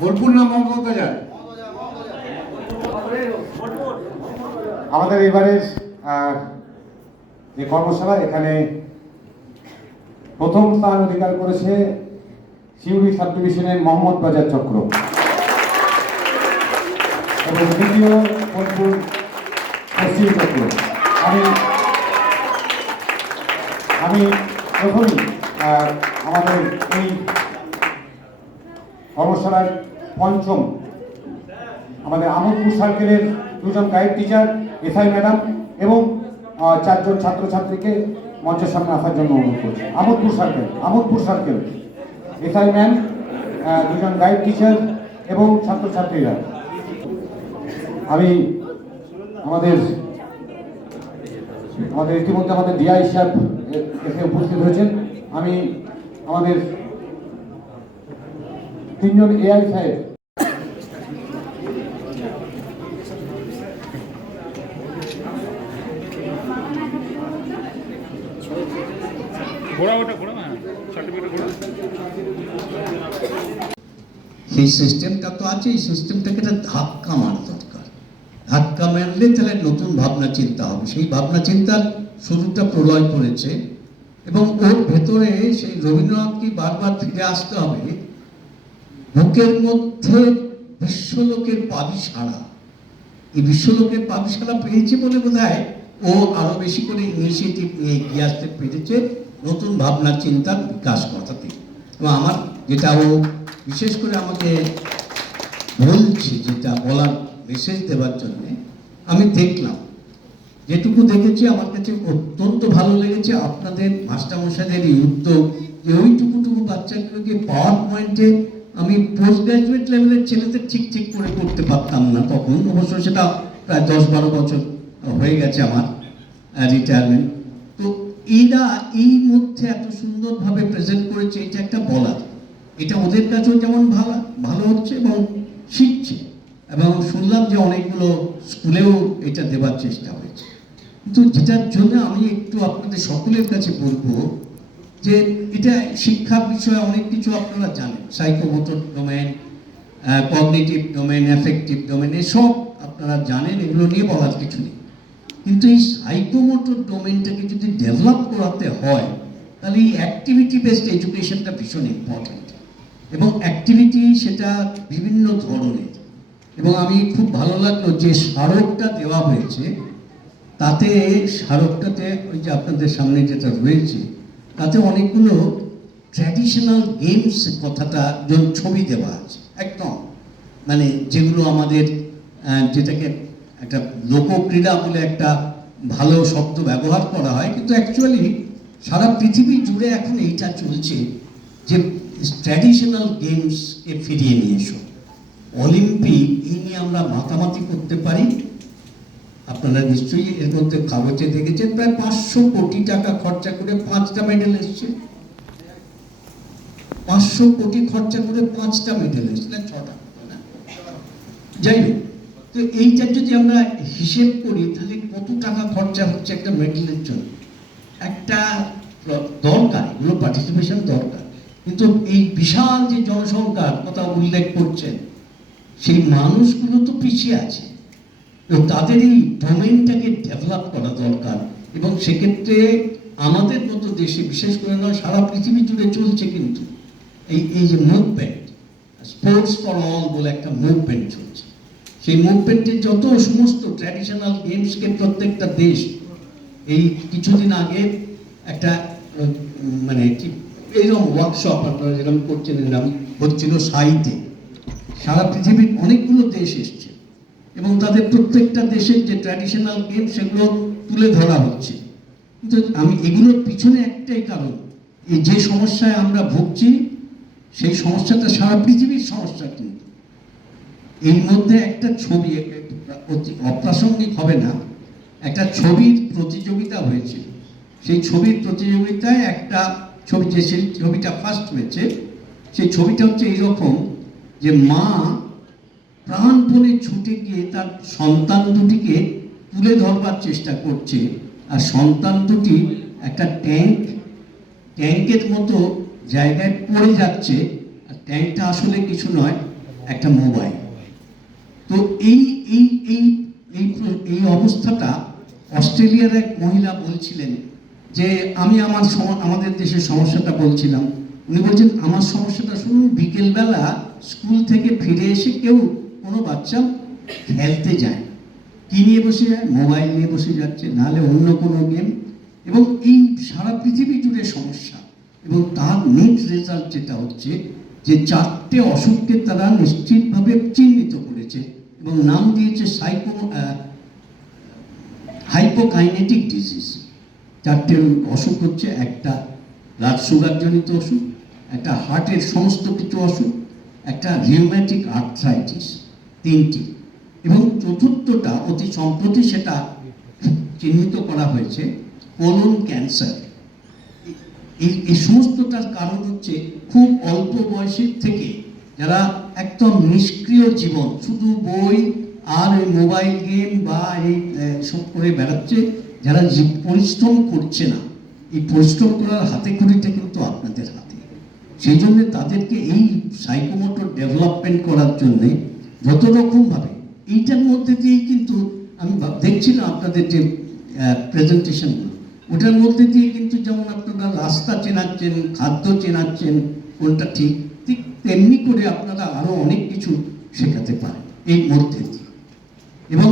বোলপুর না মোহাম্মদ বাজার? আমাদের এবারের যে কর্মশালা, এখানে প্রথম স্থান অধিকার করেছে সিউড়ি সাব ডিভিশনের মোহাম্মদ বাজার চক্র এবং দ্বিতীয় বোলপুর পশ্চিম চক্র। আমি প্রথমেই আমাদের এই কর্মশালার পঞ্চম আমাদের আমোদপুর সার্কেলের 2 জন গাইড টিচার, এসআই ম্যাডাম এবং 4 জন ছাত্রছাত্রীকে মঞ্চের সামনে আসার জন্য অনুরোধ করছি। আমোদপুর সার্কেল এসআই ম্যাম, 2 জন গাইড টিচার এবং ছাত্রছাত্রীরা। আমি আমাদের ইতিমধ্যে আমাদের ডিআই সাহেব এসে উপস্থিত হয়েছেন। আমি আমাদের 3 জন এআই সাহেব সেই সিস্টেমটা তো আছে, এই সিস্টেমটাকে একটা ধাক্কা মারা দরকার। ধাক্কা মারলে তাহলে নতুন ভাবনা চিন্তা হবে। সেই ভাবনা চিন্তার শুরুটা প্রলয় করেছে এবং ওর ভেতরে সেই রবীন্দ্রনাথকে বারবার ফিরে আসতে হবে। বুকের মধ্যে বিশ্বলোকের পাবিসারা, এই বিশ্বলোকের পাবিসারা পেয়েছে বলে বোধহয় ও আরো বেশি করে ইনিশিয়েটিভ নিয়ে এগিয়ে আসতে পেরেছে নতুন ভাবনা চিন্তার বিকাশ ঘটাতে। এবং আমার যেটা ও বিশেষ করে আমাকে বলছে, যেটা বলার মেসেজ দেওয়ার জন্যে, আমি দেখলাম, যেটুকু দেখেছি আমার কাছে অত্যন্ত ভালো লেগেছে আপনাদের মাস্টারমশাইদের এই উদ্যোগ যে ওইটুকু বাচ্চাগুলোকে পাওয়ার পয়েন্টে আমি পোস্ট গ্রাজুয়েট লেভেলের ছেলেদের ঠিক করে করতে পারতাম না তখন। অবশ্য সেটা প্রায় 10-12 বছর হয়ে গেছে আমার রিটায়ারমেন্ট। তো এরা এই মধ্যে এত সুন্দরভাবে প্রেজেন্ট করেছে, এটা একটা বলার। এটা ওদের কাছেও যেমন ভালো হচ্ছে এবং শিখছে, এবং শুনলাম যে অনেকগুলো স্কুলেও এটা দেওয়ার চেষ্টা হয়েছে। কিন্তু যেটার জন্য আমি একটু আপনাদের সকলের কাছে বলবো যে এটা শিক্ষার বিষয়ে অনেক কিছু আপনারা জানেন, psychomotor domain, cognitive domain, affective domain, এসব আপনারা জানেন, এগুলো নিয়ে বলার কিছু নেই। কিন্তু এই সাইকোমোটর ডোমেনটাকে যদি ডেভেলপ করাতে হয় তাহলে এই অ্যাক্টিভিটি বেসড এডুকেশনটা ভীষণ ইম্পর্টেন্ট, এবং অ্যাক্টিভিটি সেটা বিভিন্ন ধরনের। এবং আমি খুব ভালো লাগলো যে স্মারকটা দেওয়া হয়েছে, তাতে স্মারকটাতে ওই যে আপনাদের সামনে যেটা রয়েছে তাতে অনেকগুলো ট্র্যাডিশনাল গেমস কথাটা ছবি দেওয়া আছে একদম, মানে যেগুলো আমাদের যেটাকে একটা লোকক্রীড়া বলে একটা ভালো শব্দ ব্যবহার করা হয়, কিন্তু অ্যাকচুয়ালি সারা পৃথিবী জুড়ে এখন এইটা চলছে যে ট্র্যাডিশনাল গেমসকে ফিরিয়ে নিয়ে এসো। অলিম্পিক এই নিয়ে আমরা মাতামাতি করতে পারি। আপনারা নিশ্চয়ই এর মধ্যে কাগজে দেখেছেন প্রায় 500 কোটি টাকা খরচা করে 5টা মেডেল এসছে। 500 কোটি খরচা করে 5টা মেডেল এসছে, 6টা না, যাই হোক। তো এইটা যদি আমরা হিসেব করি তাহলে কত টাকা খরচা হচ্ছে একটা মেডেলের জন্য। একটা দরকার, এগুলো পার্টিসিপেশন দরকার, কিন্তু এই বিশাল যে জনসংখ্যার কথা উল্লেখ করছেন সেই মানুষগুলো তো পিছিয়ে আছে। এবং তাদের এই ডোমেনটাকে ডেভেলপ করা দরকার। এবং সেক্ষেত্রে আমাদের মতো দেশে বিশেষ করে নয়, সারা পৃথিবী জুড়ে চলছে কিন্তু এই যে মুভমেন্ট, স্পোর্টস ফর অল বলে একটা মুভমেন্ট চলছে। সেই মুভমেন্টের যত সমস্ত ট্র্যাডিশনাল গেমসকে প্রত্যেকটা দেশ, এই কিছুদিন আগে একটা মানে কি এইরকম ওয়ার্কশপ আপনারা যেরকম করছেন এরকম হচ্ছিল সাইতে, সারা পৃথিবীর অনেকগুলো দেশ এসছে এবং তাদের প্রত্যেকটা দেশের যে ট্র্যাডিশনাল গেম সেগুলো তুলে ধরা হচ্ছে। কিন্তু আমি এগুলোর পিছনে একটাই কারণ, এই যে সমস্যায় আমরা ভুগছি সেই সমস্যাটা সারা পৃথিবীর সমস্যা। কিন্তু এর মধ্যে একটা ছবি, অপ্রাসঙ্গিক হবে না, একটা ছবির প্রতিযোগিতা হয়েছে। সেই ছবির প্রতিযোগিতায় একটা ছবি, যে সেই ছবিটা ফার্স্ট হয়েছে, সেই ছবিটা হচ্ছে এইরকম যে মা প্রাণপণে ছুটে গিয়ে তার সন্তান দুটিকে তুলে ধরবার চেষ্টা করছে, আর সন্তান দুটি একটা ট্যাঙ্কের মতো জায়গায় পড়ে যাচ্ছে, আর ট্যাঙ্কটা আসলে কিছু নয়, একটা মোবাইল। তো এই এই এই এই অবস্থাটা অস্ট্রেলিয়ার এক মহিলা বলছিলেন যে আমি আমাদের দেশের সমস্যাটা বলছিলাম, উনি বলছেন আমার সমস্যাটা শুনুন, বিকেলবেলা স্কুল থেকে ফিরে এসে কেউ কোনো বাচ্চা খেলতে যায়, কি নিয়ে বসে যায়, মোবাইল নিয়ে বসে যাচ্ছে, নাহলে অন্য কোনো গেম। এবং এই সারা পৃথিবী জুড়ে সমস্যা, এবং তার নেট রেজাল্ট যেটা হচ্ছে যে 4টে অসুখকে তারা নিশ্চিতভাবে চিহ্নিত করেছে এবং নাম দিয়েছে হাইপোকাইনেটিক ডিজিজ। 4টে অসুখ হচ্ছে, একটা ব্লাড সুগার জনিত অসুখ, একটা হার্টের সমস্ত কিছু অসুখ, একটা রিউম্যাটিক আর্থ্রাইটিস, 3টি, এবং চতুর্থটা অতি সম্প্রতি সেটা চিহ্নিত করা হয়েছে কোলন ক্যান্সার। এই সমস্তটার কারণ হচ্ছে খুব অল্প বয়সের থেকে যারা একদম নিষ্ক্রিয় জীবন, শুধু বই আর ওই মোবাইল গেম বা এই সব করে বেড়াচ্ছে, যারা পরিশ্রম করছে না। এই পরিশ্রম করার হাতে খড়িটা কিন্তু আপনাদের হাতে। সেই জন্য তাদেরকে এই সাইকোমোটর ডেভেলপমেন্ট করার জন্যে যত রকমভাবে, এইটার মধ্যে দিয়েই কিন্তু আমি দেখছিলাম আপনাদের যে প্রেজেন্টেশনগুলো, ওটার মধ্যে দিয়ে কিন্তু যেমন আপনারা রাস্তা চেনাচ্ছেন, খাদ্য চেনাচ্ছেন, কোনটা ঠিক ঠিক তেমনি করে আপনারা আরও অনেক কিছু শেখাতে পারেন এই মধ্যে দিয়ে। এবং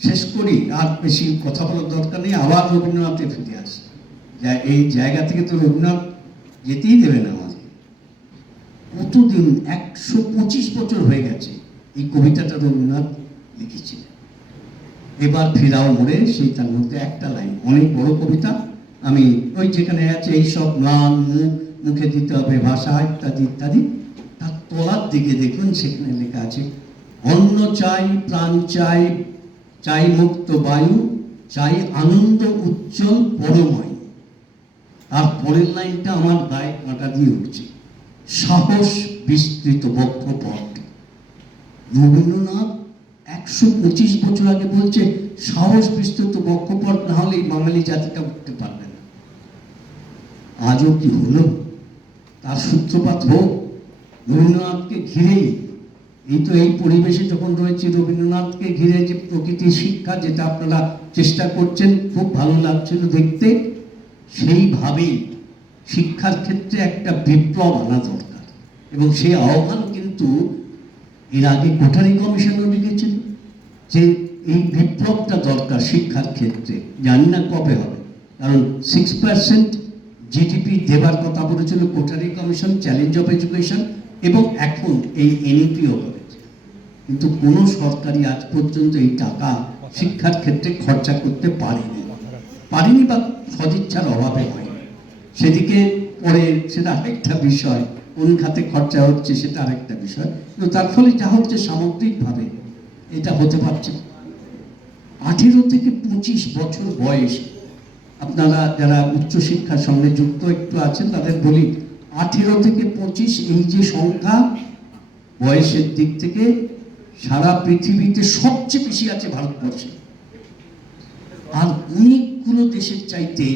শেষ করি, আর বেশি কথা বলার দরকার নেই, আবার রবীন্দ্রনাথে ফিরে আসি। এই জায়গা থেকে তো রবীন্দ্রনাথ যেতেই দেবে না আমাদের। কতদিন, 125 বছর হয়ে গেছে এই কবিতাটা রবীন্দ্রনাথ লিখেছিলেন। এবার ফেরাও মোড়ে, সেই তার মধ্যে একটা লাইন, অনেক বড় কবিতা, আমি ওই যেখানে আছে এইসব ম্লান মুখে দিতে হবে ভাষা ইত্যাদি ইত্যাদি, তার তলার দিকে দেখুন সেখানে লেখা আছে অন্ন চাই, প্রাণ চাই, চাই মুক্ত বায়ু, চাই আনন্দ উজ্জ্বল পরময়। আর পরের লাইনটা আমার গায়ে কাঁটা দিয়ে উঠছে, সাহস বিস্তৃত বক্ষপট। রবীন্দ্রনাথ 125 বছর আগে বলছে সাহস বিস্তৃত বক্ষপট না হলে এই বাঙালি জাতিটা উঠতে পারবে না। আজও কি হলো? তার সূত্রপাত হোক রবীন্দ্রনাথকে ঘিরেই। এই পরিবেশে যখন রয়েছে, রবীন্দ্রনাথকে ঘিরে যে প্রকৃতির শিক্ষা, যেটা আপনারা চেষ্টা করছেন, খুব ভালো লাগছিল দেখতে। সেইভাবেই শিক্ষার ক্ষেত্রে একটা বিপ্লব আনা দরকার, এবং সেই আহ্বান কিন্তু এর আগে কোঠারি কমিশনও লিখেছিল যে এই বিপ্লবটা দরকার শিক্ষার ক্ষেত্রে। জানি না কবে হবে, কারণ 6% জিডিপি দেবার কথা বলেছিল Kothari commission, challenge of education, এবং এখন এই এনইপিও করেছে। কিন্তু কোনো সরকারি আজ পর্যন্ত এই টাকা শিক্ষার ক্ষেত্রে খরচা করতে পারেনি বা সদিচ্ছার অভাবে হয়। সেদিকে পরে সেটা আরেকটা বিষয়, কোন খাতে খরচা হচ্ছে সেটা আরেকটা বিষয়, কিন্তু তার ফলে যা হচ্ছে সামগ্রিকভাবে এটা হতে পারছে। 18 থেকে 25 বছর বয়স, আপনারা যারা উচ্চশিক্ষার সঙ্গে যুক্ত একটু আছেন তাদের বলি, 18 থেকে 25 এই যে সংখ্যা বয়সের দিক থেকে সারা পৃথিবীতে সবচেয়ে বেশি আছে ভারতবর্ষে। আর অনেকগুলো দেশের চাইতে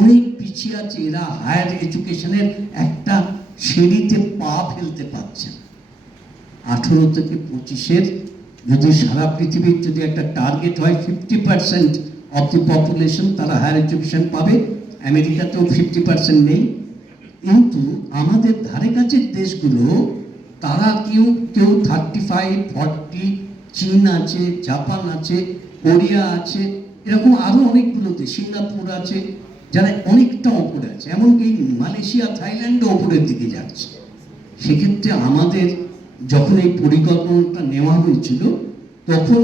অনেক পিছিয়ে আছে। এরা হায়ার এডুকেশনের একটা সিঁড়িতে পা ফেলতে পারছে। 18 থেকে 25-এর যদি সারা পৃথিবীর যদি একটা টার্গেট হয় 50% অফ দি পপুলেশন তারা হায়ার এডুকেশন পাবে, আমেরিকাতেও 50% নেই, কিন্তু আমাদের ধারে কাছের দেশগুলো তারা কেউ কেউ 35, 40, চীন আছে, জাপান আছে, কোরিয়া আছে, এরকম আরও অনেকগুলো দেশ, সিঙ্গাপুর আছে, যারা অনেকটা ওপরে আছে, এমনকি মালয়েশিয়া, থাইল্যান্ডও ওপরের দিকে যাচ্ছে। সেক্ষেত্রে আমাদের যখন এই পরিকল্পনাটা নেওয়া হয়েছিল তখন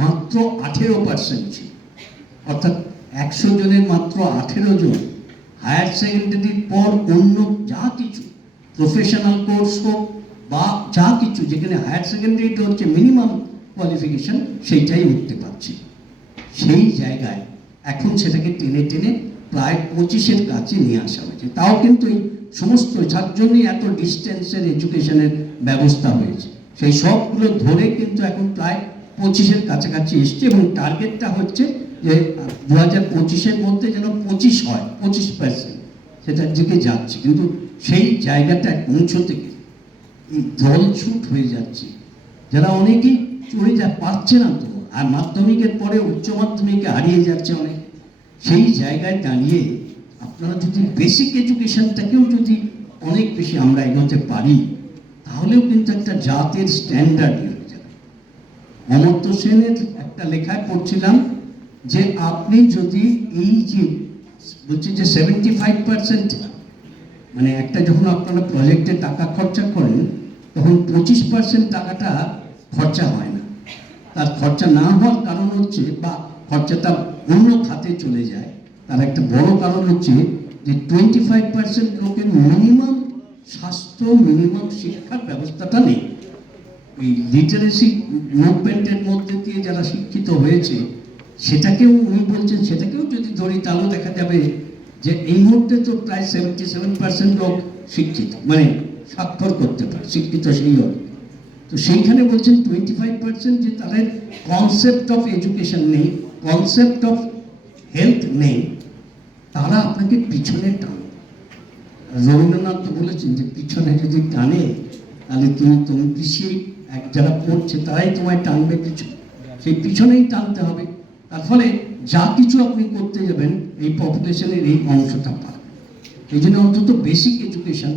মাত্র 18% ছিল, অর্থাৎ 100 জনের মাত্র 18 জন হায়ার সেকেন্ডারির পর অন্য যা কিছু প্রফেশনাল কোর্স হোক বা যা কিছু, যেখানে হায়ার সেকেন্ডারিটা হচ্ছে মিনিমাম কোয়ালিফিকেশন, সেইটাই উঠতে পারছে। সেই জায়গায় এখন সেটাকে টেনে টেনে প্রায় 25-এর কাছে নিয়ে আসা হয়েছে। তাও কিন্তু এই সমস্ত যার জন্যই এত ডিস্টেন্সের এডুকেশনের ব্যবস্থা হয়েছে, সেই সবগুলো ধরে কিন্তু এখন প্রায় 25-এর কাছাকাছি এসছে, এবং টার্গেটটা হচ্ছে যে 2025-এর মধ্যে যেন 25 হয়, 25% সেটার দিকে যাচ্ছে। কিন্তু সেই জায়গাটা পৌঁছতে গেলে এই দলছুট হয়ে যাচ্ছে, যারা অনেকেই চলে পারছে না, তো আর মাধ্যমিকের পরে উচ্চ মাধ্যমিকে হারিয়ে যাচ্ছে অনেক। সেই জায়গায় দাঁড়িয়ে আপনারা যদি বেসিক এডুকেশনটাকেও যদি অনেক বেশি আমরা এগোতে পারি, তাহলেও কিন্তু একটা জাতের স্ট্যান্ডার্ড হয়ে যাবে। অমর্ত্য সেনের একটা লেখায় পড়ছিলাম যে আপনি যদি এই যে বলছি যে 75%, মানে একটা যখন আপনারা প্রজেক্টে টাকা খরচা করেন তখন 25% টাকাটা খরচা হয় না। তার খরচা না হওয়ার কারণ হচ্ছে, বা খরচাটা অন্য খাতে চলে যায়, তার একটা বড় কারণ হচ্ছে যে 25% লোকের মিনিমাম স্বাস্থ্য, মিনিমাম শিক্ষার ব্যবস্থাটা নেই। এই লিটারেসি মুভমেন্টের মধ্যে দিয়ে যারা শিক্ষিত হয়েছে, সেটাকেও উনি বলছেন, সেটাকেও যদি ধরি তাহলে দেখা যাবে যে এই মুহূর্তে তো প্রায় 77% লোক শিক্ষিত, মানে স্বাক্ষর করতে পারে, শিক্ষিত সেই হবে। তো সেইখানে বলছেন 25% যে তাদের কনসেপ্ট অফ এডুকেশন নেই, কনসেপ্ট অফ হেলথ নেই, তারা আপনাকে পিছনে টানে। রবীন্দ্রনাথ তো বলেছেন যে পিছনে যদি টানে তাহলে তুমি পিছিয়ে, যারা পড়ছে তারাই তোমায় টানবে পিছনে, সেই পিছনেই টানতে হবে। তার ফলে যা কিছু আপনি করতে যাবেন এই পপুলেশনের এই অংশটা পাবেন। এই জন্য অন্তত বেসিক এডুকেশন,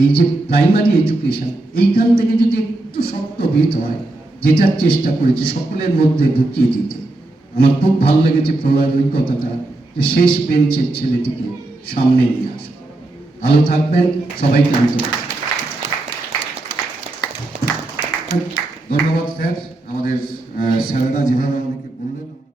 এই যে প্রাইমারি এডুকেশন, এইখান থেকে যদি একটু শক্ত ভিত হয়, যেটার চেষ্টা করেছে সকলের মধ্যে ঢুকিয়ে দিতে। আমার খুব ভালো লেগেছে প্রলয়ের ওই কথাটা, যে শেষ বেঞ্চের ছেলেটিকে সামনে নিয়ে আসো। ভালো থাকবেন, সবাইকে ধন্যবাদ স্যার। আমাদের স্যারেরা যেভাবে